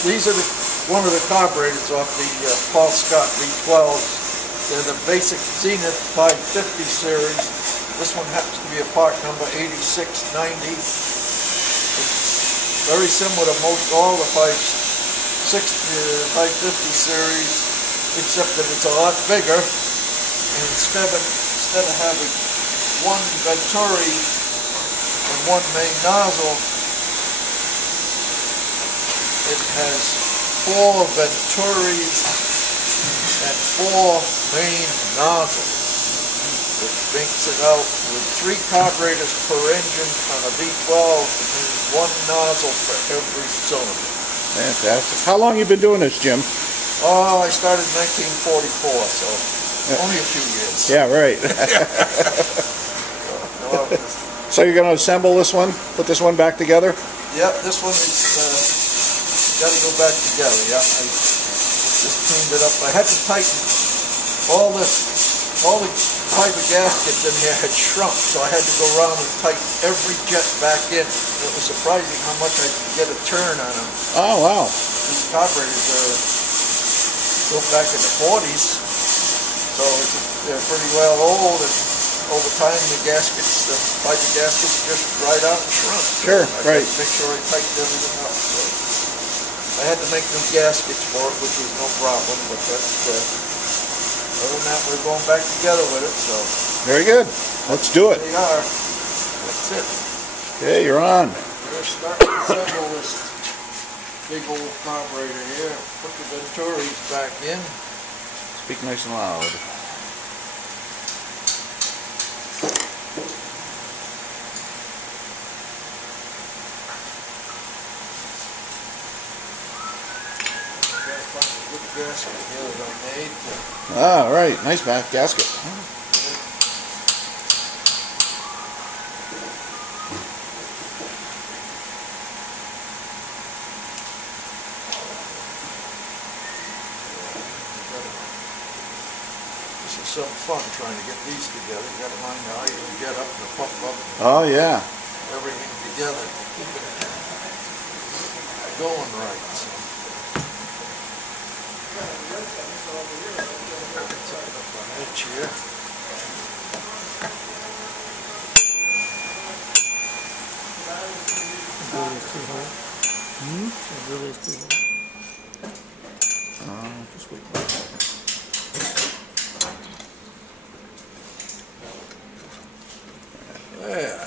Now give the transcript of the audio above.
These are one of the carburetors off the Paul Scott V12s. They're the basic Zenith 550 series. This one happens to be a part number 8690. It's very similar to most all the 550 series, except that it's a lot bigger. And instead of having one venturi and one main nozzle, it has 4 venturis and 4 main nozzles, which makes it out with 3 carburetors per engine on a V12 and 1 nozzle for every cylinder. Fantastic. How long you been doing this, Jim? Oh, I started in 1944, so only a few years. Yeah, right. So you're going to assemble this one, put this one back together? Yep, this one is got to go back together. Yeah, I just cleaned it up. I had to tighten all the fiber gaskets in here had shrunk, so I had to go around and tighten every jet back in. It was surprising how much I could get a turn on them. Oh wow! These carburetors are built back in the 40s, so they're pretty well old, and over time the gaskets, the fiber gaskets, just dried out and shrunk. Sure, so right. I had to make sure I tightened everything up. So I had to make new gaskets for it, which was no problem, but other than that, we're going back together with it, so. Very good. Let's do it. There you are. That's it. Okay, you're on. We're starting to assemble this big old carburetor here. Put the venturis back in. Speak nice and loud. Gasket here that I made. Ah, right. Nice back gasket. Got This is some fun trying to get these together. You got to line the idle jet up and the pump up. Oh yeah. Everything together to keep it going right. So. Here. Just wait. Yeah.